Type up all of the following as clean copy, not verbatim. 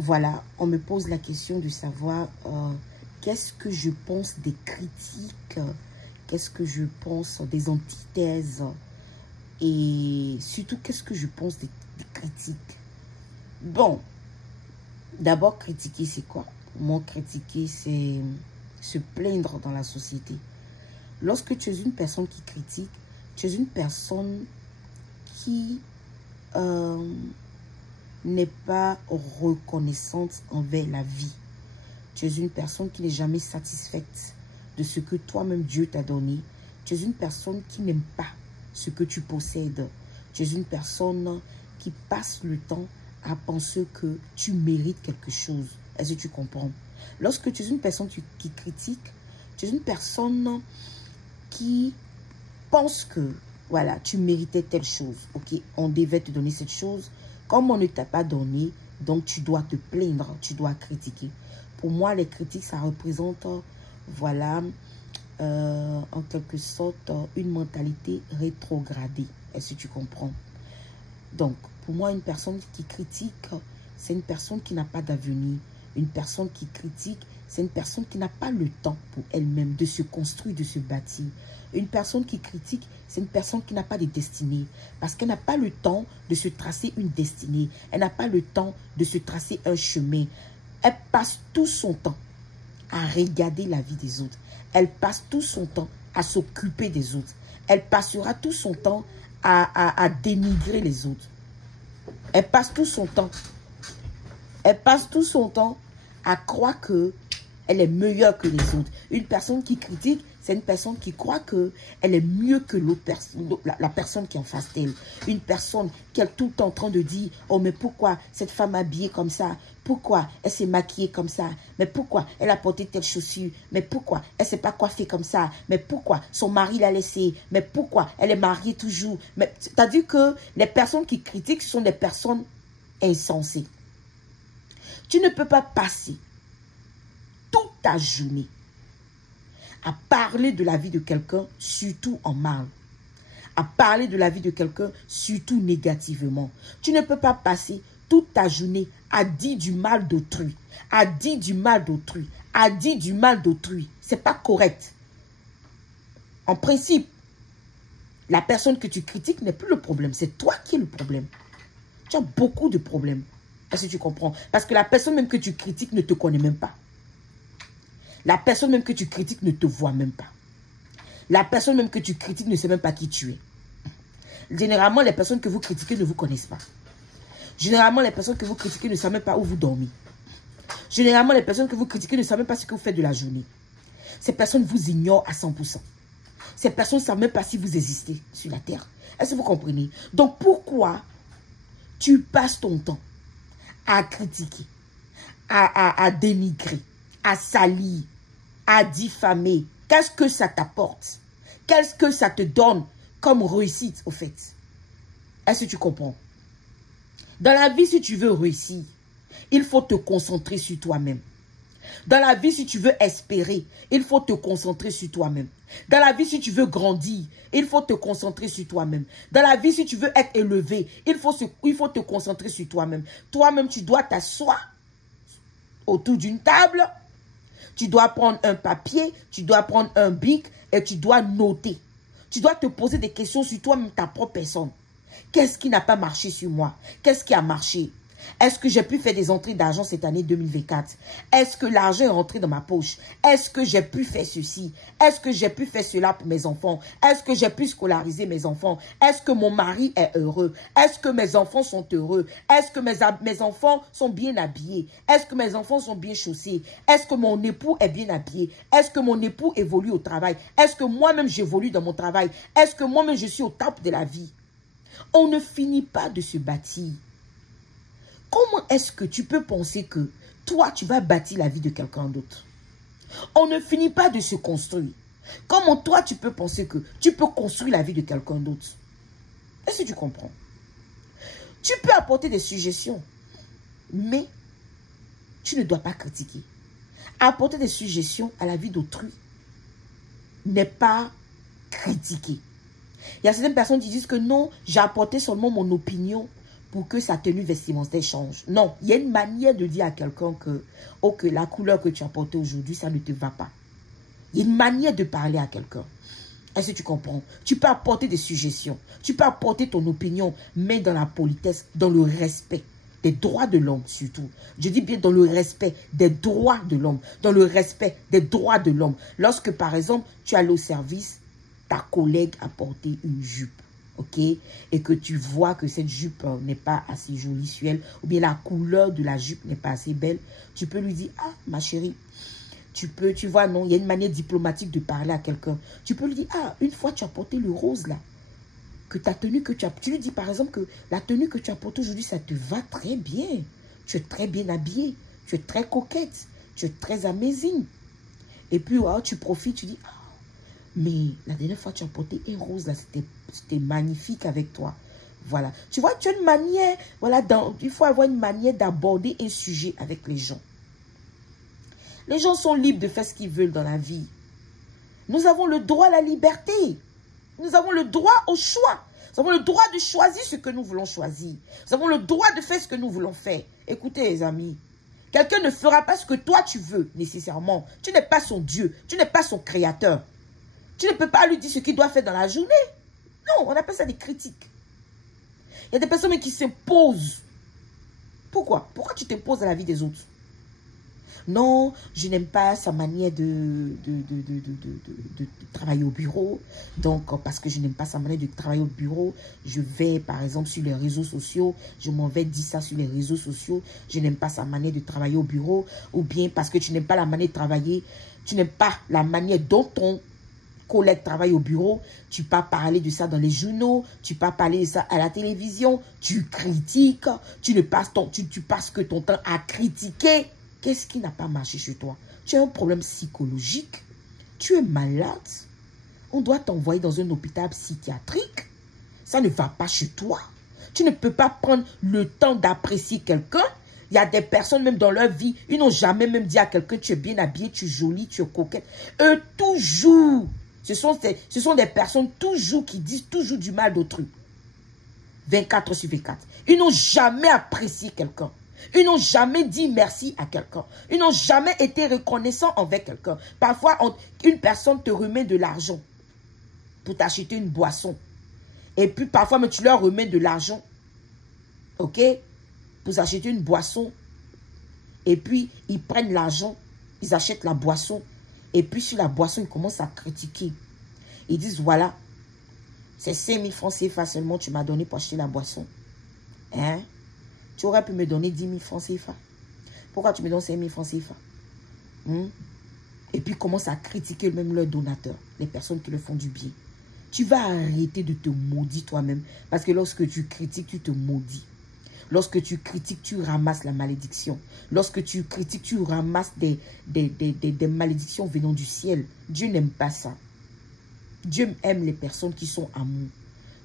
voilà, on me pose la question de savoir qu'est-ce que je pense des critiques, qu'est-ce que je pense des antithèses et surtout qu'est-ce que je pense des critiques. Bon, d'abord critiquer c'est quoi? Moi, critiquer c'est se plaindre dans la société. Lorsque tu es une personne qui critique, tu es une personne qui n'est pas reconnaissante envers la vie. Tu es une personne qui n'est jamais satisfaite de ce que toi-même Dieu t'a donné. Tu es une personne qui n'aime pas ce que tu possèdes. Tu es une personne qui passe le temps à penser que tu mérites quelque chose. Est-ce que tu comprends? Lorsque tu es une personne qui critique, tu es une personne qui pense que voilà, tu méritais telle chose. Ok, on devait te donner cette chose. Comme on ne t'a pas donné, donc tu dois te plaindre, tu dois critiquer. Pour moi, les critiques, ça représente, voilà, en quelque sorte, une mentalité rétrogradée. Est-ce que tu comprends? Donc, pour moi, une personne qui critique, c'est une personne qui n'a pas d'avenir. Une personne qui critique, c'est une personne qui n'a pas le temps pour elle-même de se construire, de se bâtir. Une personne qui critique, c'est une personne qui n'a pas de destinée. Parce qu'elle n'a pas le temps de se tracer une destinée. Elle n'a pas le temps de se tracer un chemin. Elle passe tout son temps à regarder la vie des autres. Elle passe tout son temps à s'occuper des autres. Elle passera tout son temps à dénigrer les autres. Elle passe tout son temps. Elle passe tout son temps à croire qu'elle est meilleure que les autres. Une personne qui critique, c'est une personne qui croit qu'elle est mieux que l'autre personne, la personne qui est en face d'elle. Une personne qui est tout le temps en train de dire « Oh, mais pourquoi cette femme habillée comme ça? Pourquoi elle s'est maquillée comme ça? Mais pourquoi elle a porté telle chaussure? Mais pourquoi elle ne s'est pas coiffée comme ça? Mais pourquoi son mari l'a laissée? Mais pourquoi elle est mariée toujours? » C'est-à-dire que les personnes qui critiquent sont des personnes insensées. Tu ne peux pas passer toute ta journée à parler de la vie de quelqu'un, surtout en mal. À parler de la vie de quelqu'un, surtout négativement. Tu ne peux pas passer toute ta journée à dire du mal d'autrui. À dire du mal d'autrui. À dire du mal d'autrui. Ce n'est pas correct. En principe, la personne que tu critiques n'est plus le problème. C'est toi qui es le problème. Tu as beaucoup de problèmes. Est-ce que tu comprends? Parce que la personne même que tu critiques ne te connaît même pas. La personne même que tu critiques ne te voit même pas. La personne même que tu critiques ne sait même pas qui tu es. Généralement, les personnes que vous critiquez ne vous connaissent pas. Généralement, les personnes que vous critiquez ne savent même pas où vous dormez. Généralement, les personnes que vous critiquez ne savent même pas ce que vous faites de la journée. Ces personnes vous ignorent à 100%. Ces personnes ne savent même pas si vous existez sur la terre. Est-ce que vous comprenez? Donc, pourquoi tu passes ton temps à critiquer, à dénigrer, à salir, à diffamer? Qu'est-ce que ça t'apporte? Qu'est-ce que ça te donne comme réussite, au fait? Est-ce que tu comprends? Dans la vie, si tu veux réussir, il faut te concentrer sur toi-même. Dans la vie, si tu veux espérer, il faut te concentrer sur toi-même. Dans la vie, si tu veux grandir, il faut te concentrer sur toi-même. Dans la vie, si tu veux être élevé, il faut te concentrer sur toi-même. Toi-même, tu dois t'asseoir autour d'une table. Tu dois prendre un papier, tu dois prendre un bic et tu dois noter. Tu dois te poser des questions sur toi-même, ta propre personne. Qu'est-ce qui n'a pas marché sur moi? Qu'est-ce qui a marché? Est-ce que j'ai pu faire des entrées d'argent cette année 2024? Est-ce que l'argent est rentré dans ma poche? Est-ce que j'ai pu faire ceci? Est-ce que j'ai pu faire cela pour mes enfants? Est-ce que j'ai pu scolariser mes enfants? Est-ce que mon mari est heureux? Est-ce que mes enfants sont heureux? Est-ce que mes enfants sont bien habillés? Est-ce que mes enfants sont bien chaussés? Est-ce que mon époux est bien habillé? Est-ce que mon époux évolue au travail? Est-ce que moi-même j'évolue dans mon travail? Est-ce que moi-même je suis au top de la vie? On ne finit pas de se bâtir. Comment est-ce que tu peux penser que toi, tu vas bâtir la vie de quelqu'un d'autre? On ne finit pas de se construire. Comment toi, tu peux penser que tu peux construire la vie de quelqu'un d'autre? Est-ce que tu comprends? Tu peux apporter des suggestions, mais tu ne dois pas critiquer. Apporter des suggestions à la vie d'autrui n'est pas critiquer. Il y a certaines personnes qui disent que non, j'ai apporté seulement mon opinion pour que sa tenue vestimentaire change. Non, il y a une manière de dire à quelqu'un que, ok, la couleur que tu as portée aujourd'hui, ça ne te va pas. Il y a une manière de parler à quelqu'un. Est-ce que tu comprends? Tu peux apporter des suggestions. Tu peux apporter ton opinion, mais dans la politesse, dans le respect des droits de l'homme surtout. Je dis bien dans le respect des droits de l'homme. Dans le respect des droits de l'homme. Lorsque, par exemple, tu es allé au service, ta collègue a porté une jupe. Ok, et que tu vois que cette jupe n'est pas assez jolie sur elle, ou bien la couleur de la jupe n'est pas assez belle, tu peux lui dire, ah, ma chérie, tu vois, non, il y a une manière diplomatique de parler à quelqu'un. Tu peux lui dire, ah, une fois tu as porté le rose là, que ta tenue que tu as, tu lui dis par exemple que la tenue que tu as portée aujourd'hui, ça te va très bien. Tu es très bien habillée, tu es très coquette, tu es très amazing. Et puis, oh, tu profites, tu dis, ah, mais la dernière fois tu as porté un rose là, c'était magnifique avec toi. Voilà. Tu vois, tu as une manière, voilà, il faut avoir une manière d'aborder un sujet avec les gens. Les gens sont libres de faire ce qu'ils veulent dans la vie. Nous avons le droit à la liberté. Nous avons le droit au choix. Nous avons le droit de choisir ce que nous voulons choisir. Nous avons le droit de faire ce que nous voulons faire. Écoutez les amis, quelqu'un ne fera pas ce que toi tu veux nécessairement. Tu n'es pas son Dieu. Tu n'es pas son créateur. Tu ne peux pas lui dire ce qu'il doit faire dans la journée. Non, on appelle ça des critiques. Il y a des personnes qui s'imposent. Pourquoi? Pourquoi tu t'imposes à la vie des autres? Non, je n'aime pas sa manière de travailler au bureau. Donc, parce que je n'aime pas sa manière de travailler au bureau, je vais, par exemple, sur les réseaux sociaux. Je m'en vais dire ça sur les réseaux sociaux. Je n'aime pas sa manière de travailler au bureau. Ou bien parce que tu n'aimes pas la manière de travailler. Tu n'aimes pas la manière dont ton collègue travaille au bureau, tu peux parler de ça dans les journaux, tu peux parler de ça à la télévision, tu critiques, tu passes que ton temps à critiquer. Qu'est-ce qui n'a pas marché chez toi? Tu as un problème psychologique, tu es malade, on doit t'envoyer dans un hôpital psychiatrique, ça ne va pas chez toi. Tu ne peux pas prendre le temps d'apprécier quelqu'un. Il y a des personnes, même dans leur vie, ils n'ont jamais même dit à quelqu'un, tu es bien habillé, tu es jolie, tu es coquette. Eux, toujours, ce sont des personnes toujours qui disent toujours du mal d'autrui. 24 sur 24. Ils n'ont jamais apprécié quelqu'un. Ils n'ont jamais dit merci à quelqu'un. Ils n'ont jamais été reconnaissants envers quelqu'un. Parfois, une personne te remet de l'argent pour t'acheter une boisson. Et puis, parfois, mais tu leur remets de l'argent. OK? Pour acheter une boisson. Et puis, ils prennent l'argent. Ils achètent la boisson. Et puis, sur la boisson, ils commencent à critiquer. Ils disent, voilà, c'est 5 000 francs CFA seulement tu m'as donné pour acheter la boisson. Hein? Tu aurais pu me donner 10 000 francs CFA. Pourquoi tu me donnes 5 000 francs CFA? Et puis, commence à critiquer même leurs donateurs, les personnes qui le font du bien. Tu vas arrêter de te maudire toi-même. Parce que lorsque tu critiques, tu te maudis. Lorsque tu critiques, tu ramasses la malédiction. Lorsque tu critiques, tu ramasses des malédictions venant du ciel. Dieu n'aime pas ça. Dieu aime les personnes qui sont amour.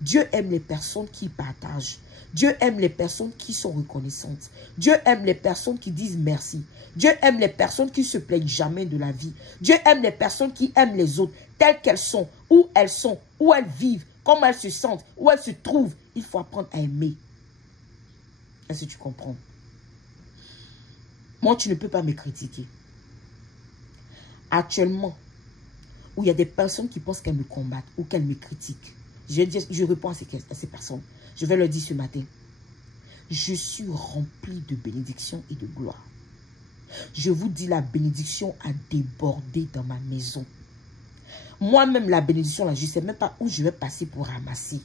Dieu aime les personnes qui partagent. Dieu aime les personnes qui sont reconnaissantes. Dieu aime les personnes qui disent merci. Dieu aime les personnes qui ne se plaignent jamais de la vie. Dieu aime les personnes qui aiment les autres telles qu'elles sont, où elles vivent, comment elles se sentent, où elles se trouvent. Il faut apprendre à aimer. Est-ce que tu comprends? Moi, tu ne peux pas me critiquer. Actuellement, où il y a des personnes qui pensent qu'elles me combattent ou qu'elles me critiquent, je réponds à ces personnes. Je vais leur dire ce matin, je suis rempli de bénédictions et de gloire. Je vous dis, la bénédiction a débordé dans ma maison. Moi-même, la bénédiction, là, je ne sais même pas où je vais passer pour ramasser.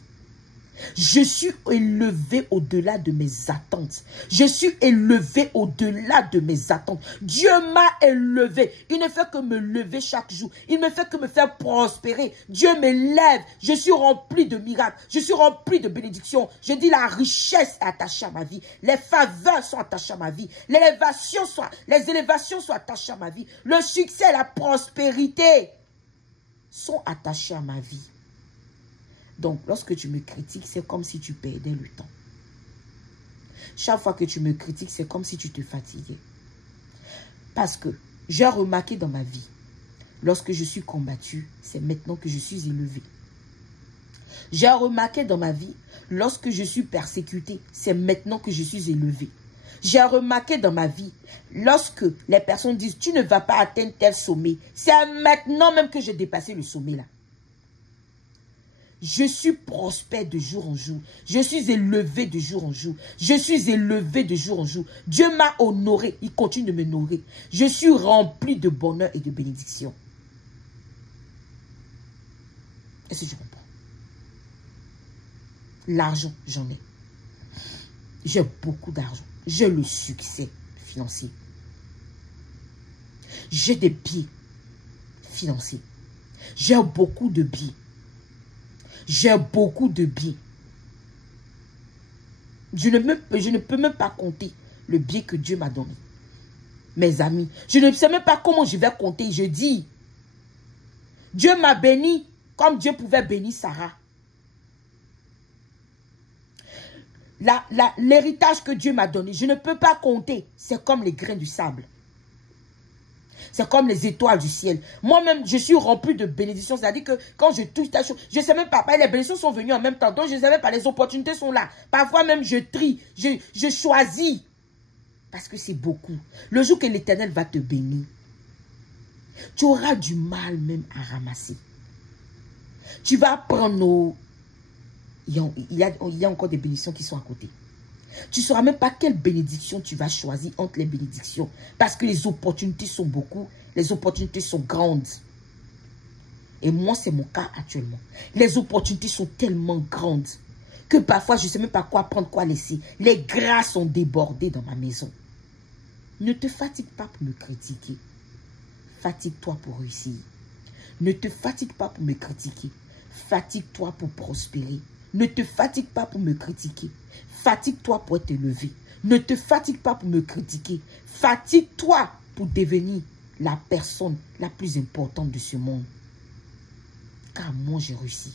Je suis élevé au-delà de mes attentes. Je suis élevé au-delà de mes attentes. Dieu m'a élevé. Il ne fait que me lever chaque jour. Il ne fait que me faire prospérer. Dieu m'élève. Je suis rempli de miracles. Je suis rempli de bénédictions. Je dis la richesse est attachée à ma vie. Les faveurs sont attachées à ma vie. Les élévations sont attachées à ma vie. Le succès et la prospérité sont attachés à ma vie. Donc, lorsque tu me critiques, c'est comme si tu perdais le temps. Chaque fois que tu me critiques, c'est comme si tu te fatiguais. Parce que j'ai remarqué dans ma vie, lorsque je suis combattue, c'est maintenant que je suis élevée. J'ai remarqué dans ma vie, lorsque je suis persécuté, c'est maintenant que je suis élevé. J'ai remarqué dans ma vie, lorsque les personnes disent, tu ne vas pas atteindre tel sommet, c'est maintenant même que j'ai dépassé le sommet là. Je suis prospère de jour en jour. Je suis élevé de jour en jour. Je suis élevé de jour en jour. Dieu m'a honoré. Il continue de me nourrir. Je suis rempli de bonheur et de bénédiction. Est-ce que je comprends? L'argent, j'en ai. J'ai beaucoup d'argent. J'ai le succès financier. J'ai des biens financiers. J'ai beaucoup de biens. J'ai beaucoup de biens. Je ne peux même pas compter le bien que Dieu m'a donné. Mes amis, je ne sais même pas comment je vais compter. Je dis, Dieu m'a béni comme Dieu pouvait bénir Sarah. L'héritage que Dieu m'a donné, je ne peux pas compter. C'est comme les grains du sable. C'est comme les étoiles du ciel. Moi-même, je suis rempli de bénédictions. C'est-à-dire que quand je touche ta chose, je ne sais même pas. Les bénédictions sont venues en même temps. Donc, je ne sais même pas. Les opportunités sont là. Parfois même, je trie. Je choisis. Parce que c'est beaucoup. Le jour que l'Éternel va te bénir, tu auras du mal même à ramasser. Tu vas prendre Il y a encore des bénédictions qui sont à côté. Tu ne sauras même pas quelle bénédiction tu vas choisir entre les bénédictions. Parce que les opportunités sont beaucoup. Les opportunités sont grandes. Et moi, c'est mon cas actuellement. Les opportunités sont tellement grandes que parfois, je ne sais même pas quoi prendre, quoi laisser. Les grâces sont débordées dans ma maison. Ne te fatigue pas pour me critiquer. Fatigue-toi pour réussir. Ne te fatigue pas pour me critiquer. Fatigue-toi pour prospérer. Ne te fatigue pas pour me critiquer. Fatigue-toi pour être élevé. Ne te fatigue pas pour me critiquer. Fatigue-toi pour devenir la personne la plus importante de ce monde. Car moi, j'ai réussi.